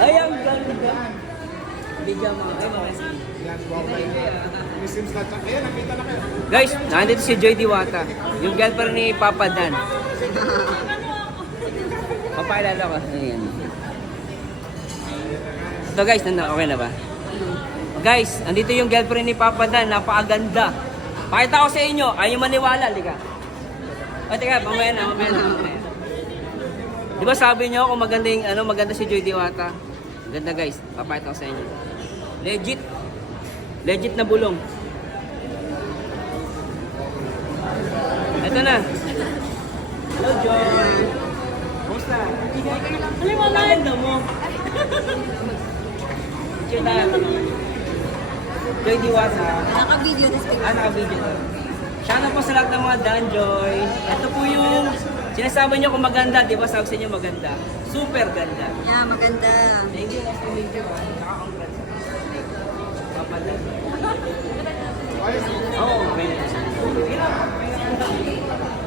Ay, ang ganda. Bigyan mo. Ay, mga guys, nandito si Joy Diwata. Yung girlfriend ni Papa Dan. Papakilala ko. Ayan. Ito guys, okay na ba? Guys, andito yung girlfriend ni Papa Dan. Napakaganda. Pakita ko sa inyo. Ayaw maniwala. Liga. O, teka, mamaya na. Di ba sabi nyo kung maganda yung, maganda si Joy Diwata? Ganda guys. Papakita ko sa inyo. Legit. Legit na bulong. Ito na. Hello, Joy. Kumusta? Ang ganda mo. Joy Diwata. Naka-video na speaker. Naka-video na. Shout out po sa lahat ng mga Dan Joy. Ito po yung sinasabi nyo kung maganda, di ba? Sabi sa inyo maganda. Super ganda. Yeah, maganda. Thank you. Nice to meet you. Naka-congrats. Papalan. Oo, okay.